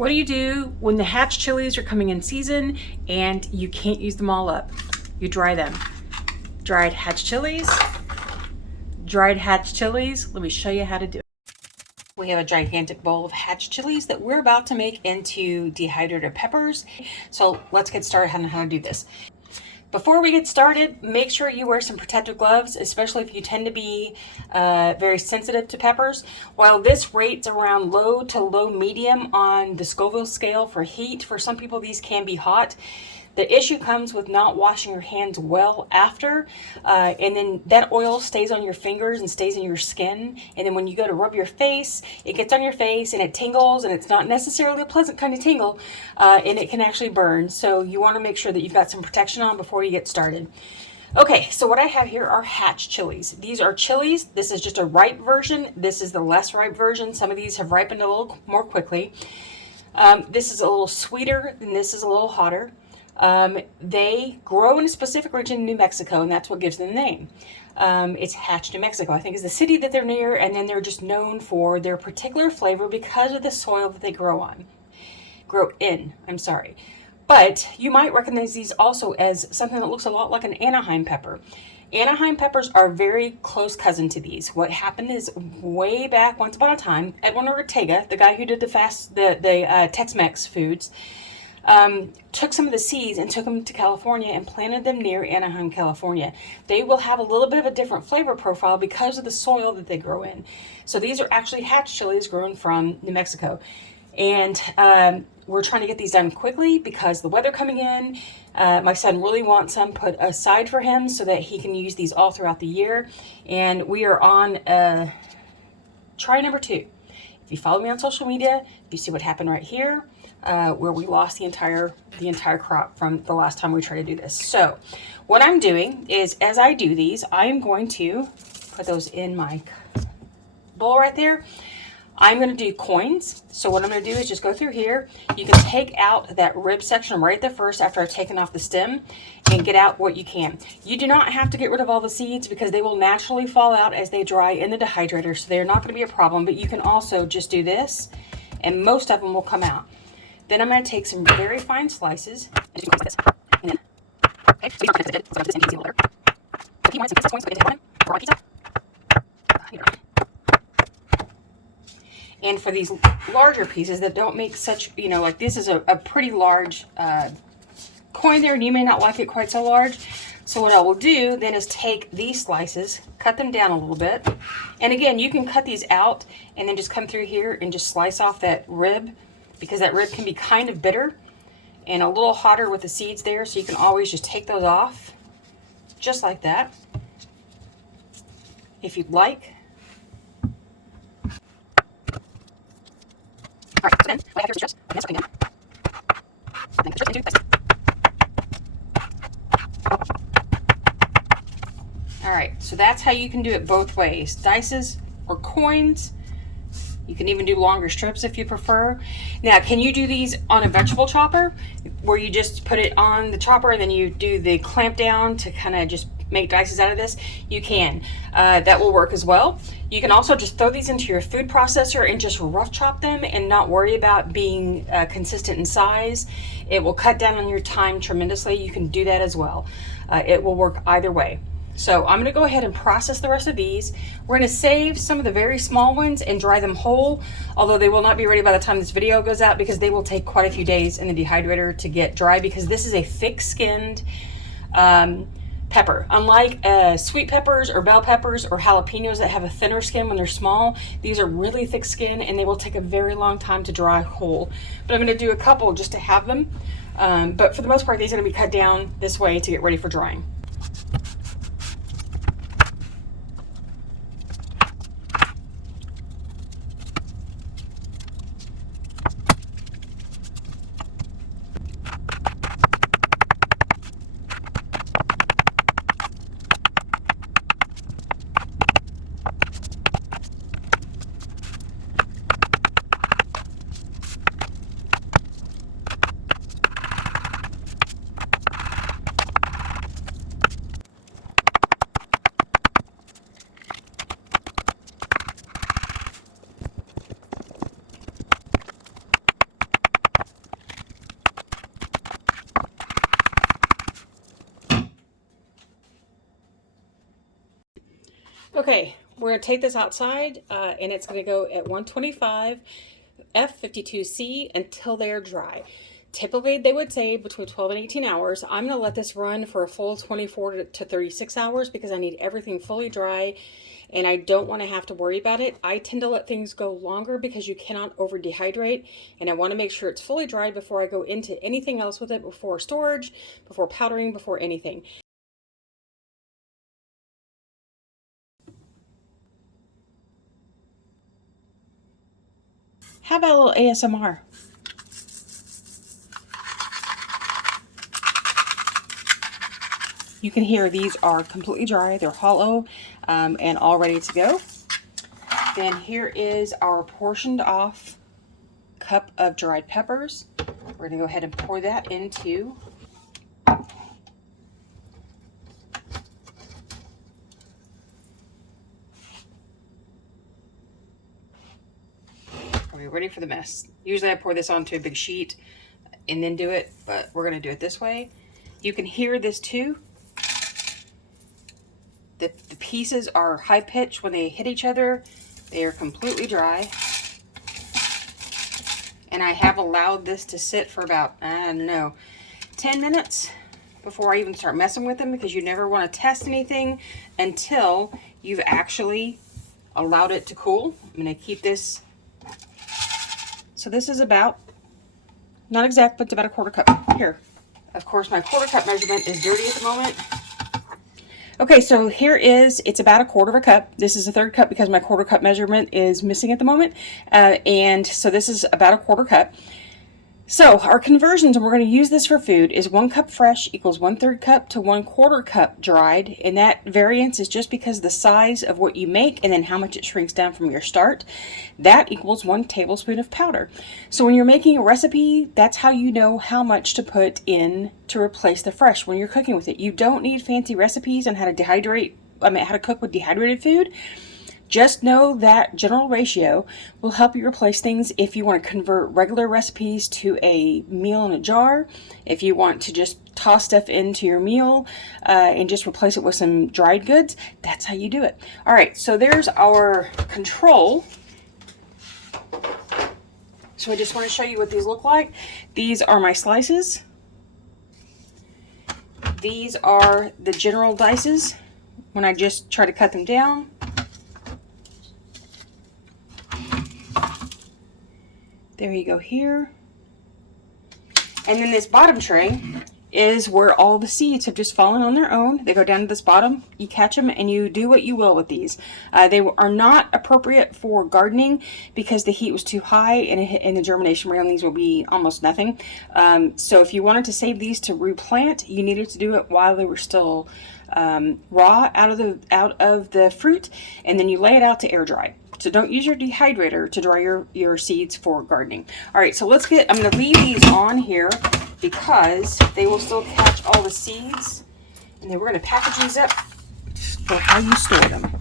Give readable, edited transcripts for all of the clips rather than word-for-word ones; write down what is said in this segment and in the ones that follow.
What do you do when the hatch chilies are coming in season and you can't use them all up? You dry them. Dried hatch chilies. Dried hatch chilies. Let me show you how to do it. We have a gigantic bowl of hatch chilies that we're about to make into dehydrated peppers. So let's get started on how to do this. Before we get started, make sure you wear some protective gloves, especially if you tend to be very sensitive to peppers. While this rates around low to low medium on the Scoville scale for heat, for some people these can be hot. The issue comes with not washing your hands well after, and then that oil stays on your fingers and stays in your skin. And then when you go to rub your face, it gets on your face and it tingles, and it's not necessarily a pleasant kind of tingle, and it can actually burn. So you want to make sure that you've got some protection on before you get started. Okay, so what I have here are hatch chilies. These are chilies. This is just a ripe version. This is the less ripe version. Some of these have ripened a little more quickly. This is a little sweeter, and this is a little hotter. They grow in a specific region in New Mexico, and that's what gives them the name. It's Hatch, New Mexico, I think is the city that they're near, and then they're just known for their particular flavor because of the soil that they grow in. But you might recognize these also as something that looks a lot like an Anaheim pepper. Anaheim peppers are very close cousin to these. What happened is way back once upon a time, Edwin Ortega, the guy who did the Tex-Mex foods, took some of the seeds and took them to California and planted them near Anaheim, California. They will have a little bit of a different flavor profile because of the soil that they grow in. So these are actually hatch chilies grown from New Mexico. And we're trying to get these done quickly because the weather coming in, my son really wants some put aside for him so that he can use these all throughout the year. And we are on try number 2. If you follow me on social media, you see what happened right here. Where we lost the entire crop from the last time we tried to do this. So what I'm doing is, as I do these, I'm going to put those in my bowl right there. I'm going to do coins. So what I'm going to do is just go through here. You can take out that rib section right there first after I've taken off the stem and get out what you can. You do not have to get rid of all the seeds because they will naturally fall out as they dry in the dehydrator. So they're not going to be a problem, but you can also just do this and most of them will come out. Then I'm going to take some very fine slices and just do this. And then, okay, so these aren't connected, so I have this in easy later. So he wanted some pizza coins, so we can take one for our pizza. And for these larger pieces that don't make such, like this is a pretty large coin there, and you may not like it quite so large. So what I will do then is take these slices, cut them down a little bit. And again, you can cut these out and then just come through here and just slice off that rib, because that rib can be kind of bitter and a little hotter with the seeds there, so you can always just take those off just like that if you'd like. All right, so then what I have here is strips. I'm going to put the strips into this. All right, so that's how you can do it both ways, dices or coins. You can even do longer strips if you prefer. Now, can you do these on a vegetable chopper where you just put it on the chopper and then you do the clamp down to kind of just make dices out of this? You can. That will work as well. You can also just throw these into your food processor and just rough chop them and not worry about being consistent in size. It will cut down on your time tremendously. You can do that as well. It will work either way. So I'm going to go ahead and process the rest of these. We're going to save some of the very small ones and dry them whole, although they will not be ready by the time this video goes out because they will take quite a few days in the dehydrator to get dry, because this is a thick-skinned pepper. Unlike sweet peppers or bell peppers or jalapenos that have a thinner skin when they're small, these are really thick skin and they will take a very long time to dry whole. But I'm going to do a couple just to have them. But for the most part, these are going to be cut down this way to get ready for drying. Okay, we're gonna take this outside and it's gonna go at 125 F52C until they're dry. Typically, they would say between 12 and 18 hours. I'm going to let this run for a full 24 to 36 hours because I need everything fully dry and I don't want to have to worry about it. I tend to let things go longer because you cannot over dehydrate, and I want to make sure it's fully dried before I go into anything else with it, before storage, before powdering, before anything. How about a little ASMR? You can hear these are completely dry. They're hollow and all ready to go. Then here is our portioned off cup of dried peppers. We're going to go ahead and pour that into are we ready for the mess? Usually I pour this onto a big sheet and then do it, but we're going to do it this way. You can hear this too. The pieces are high pitched when they hit each other. They are completely dry. And I have allowed this to sit for about, I don't know, 10 minutes before I even start messing with them, because you never want to test anything until you've actually allowed it to cool. I'm going to keep this. So this is about, not exact, but it's about a quarter cup. Here. Of course, my quarter cup measurement is dirty at the moment. Okay, so here is, it's about a quarter of a cup. This is a third cup because my quarter cup measurement is missing at the moment. And so this is about a quarter cup. So our conversions, and we're going to use this for food, is 1 cup fresh equals 1/3 cup to 1/4 cup dried. And that variance is just because of the size of what you make and then how much it shrinks down from your start. That equals 1 tablespoon of powder. So when you're making a recipe, that's how you know how much to put in to replace the fresh when you're cooking with it. You don't need fancy recipes on how to how to cook with dehydrated food. Just know that general ratio will help you replace things if you want to convert regular recipes to a meal in a jar, if you want to just toss stuff into your meal and just replace it with some dried goods. That's how you do it. All right, so there's our control. So I just want to show you what these look like. These are my slices. These are the general dices when I just try to cut them down. There you go here. And then this bottom tray is where all the seeds have just fallen on their own. They go down to this bottom. You catch them and you do what you will with these. They are not appropriate for gardening because the heat was too high and the germination rate on these will be almost nothing. So if you wanted to save these to replant, you needed to do it while they were still raw out of the fruit, and then you lay it out to air dry. So don't use your dehydrator to dry your seeds for gardening. All right, so I'm going to leave these on here because they will still catch all the seeds. And then we're going to package these up for how you store them.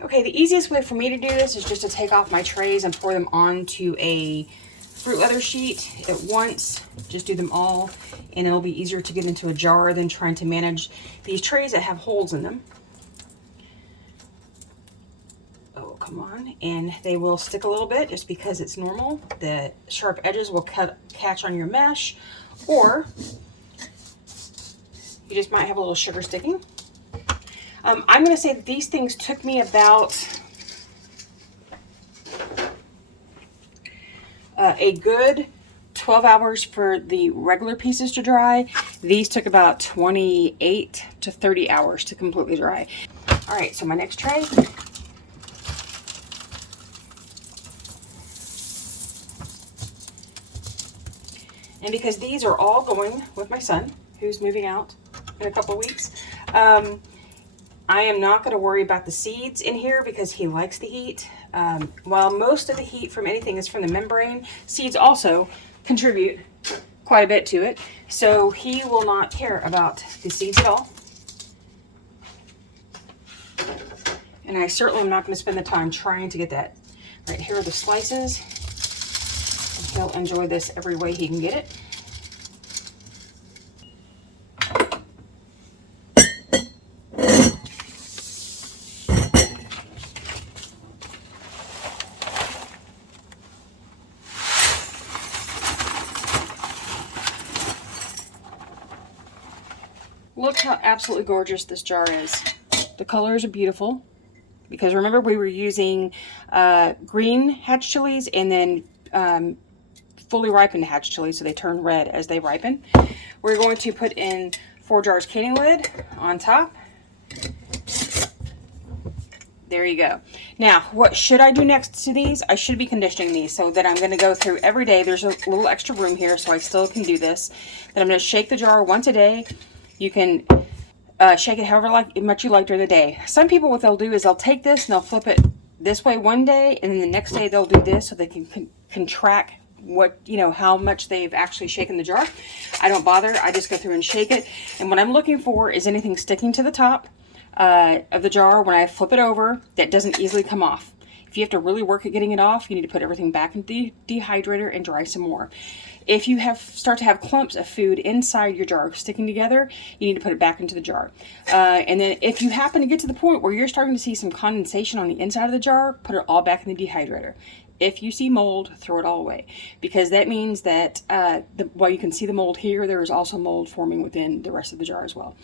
Okay, the easiest way for me to do this is just to take off my trays and pour them onto a fruit leather sheet at once. Just do them all, and it'll be easier to get into a jar than trying to manage these trays that have holes in them. Oh, come on. And they will stick a little bit just because it's normal. The sharp edges will catch on your mesh, or you just might have a little sugar sticking. I'm going to say that these things took me about a good 12 hours for the regular pieces to dry. These took about 28 to 30 hours to completely dry. All right, so my next tray. And because these are all going with my son, who's moving out in a couple of weeks, I am not going to worry about the seeds in here because he likes the heat. While most of the heat from anything is from the membrane, seeds also contribute quite a bit to it. So he will not care about the seeds at all. And I certainly am not going to spend the time trying to get that. All right, here are the slices. He'll enjoy this every way he can get it. Look how absolutely gorgeous this jar is. The colors are beautiful because remember we were using green hatch chilies and then fully ripened hatch chilies, so they turn red as they ripen. We're going to put in 4 jars canning lid on top. There you go. Now, what should I do next to these? I should be conditioning these, so that I'm going to go through every day. There's a little extra room here, so I still can do this. Then I'm going to shake the jar once a day. You can shake it however much you like during the day. Some people, what they'll do is they'll take this and they'll flip it this way one day, and then the next day they'll do this so they can track what, you know, how much they've actually shaken the jar. I don't bother. I just go through and shake it. And what I'm looking for is anything sticking to the top of the jar when I flip it over that doesn't easily come off. If you have to really work at getting it off, you need to put everything back in the dehydrator and dry some more. If you start to have clumps of food inside your jar sticking together, you need to put it back into the jar. And then if you happen to get to the point where you're starting to see some condensation on the inside of the jar, put it all back in the dehydrator. If you see mold, throw it all away, because that means that while you can see the mold here, there is also mold forming within the rest of the jar as well.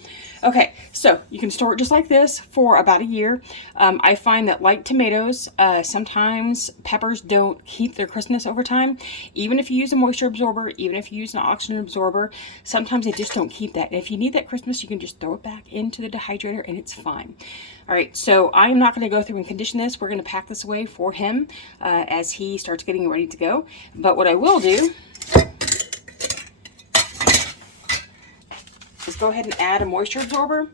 Okay, so you can store it just like this for about a year. I find that, like tomatoes, sometimes peppers don't keep their crispness over time. Even if you use a moisture absorber, even if you use an oxygen absorber, sometimes they just don't keep that. And if you need that crispness, you can just throw it back into the dehydrator and it's fine. All right, so I'm not going to go through and condition this. We're going to pack this away for him as he starts getting ready to go. But what I will do is go ahead and add a moisture absorber.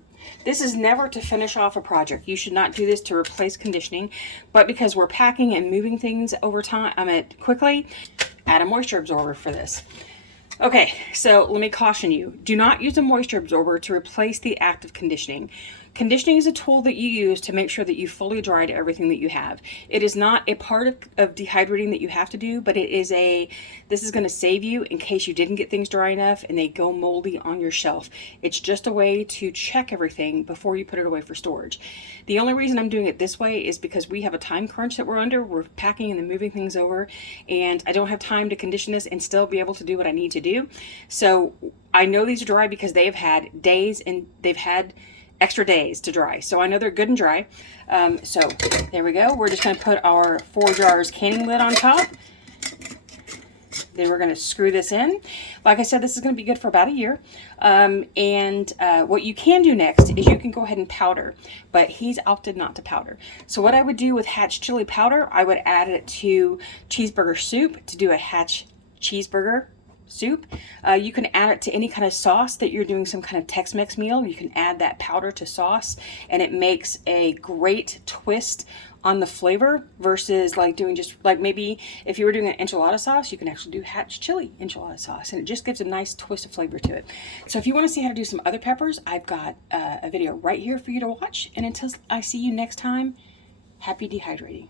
This is never to finish off a project. You should not do this to replace conditioning, but because we're packing and moving things over time, quickly, add a moisture absorber for this. Okay, so let me caution you. Do not use a moisture absorber to replace the act of conditioning. Conditioning is a tool that you use to make sure that you fully dried everything that you have. It is not a part of dehydrating that you have to do, but this is going to save you in case you didn't get things dry enough and they go moldy on your shelf. It's just a way to check everything before you put it away for storage. The only reason I'm doing it this way is because we have a time crunch that we're under. We're packing and then moving things over, and I don't have time to condition this and still be able to do what I need to do. So I know these are dry because they have had days and they've had extra days to dry. So I know they're good and dry. So there we go. We're just going to put our 4 jars canning lid on top. Then we're going to screw this in. Like I said, this is going to be good for about a year. What you can do next is you can go ahead and powder, but he's opted not to powder. So what I would do with hatch chili powder, I would add it to cheeseburger soup to do a hatch cheeseburger soup. You can add it to any kind of sauce that you're doing some kind of Tex-Mex meal. You can add that powder to sauce and it makes a great twist on the flavor versus like doing just like maybe if you were doing an enchilada sauce, you can actually do hatch chili enchilada sauce and it just gives a nice twist of flavor to it. So if you want to see how to do some other peppers, I've got a video right here for you to watch. And until I see you next time, happy dehydrating.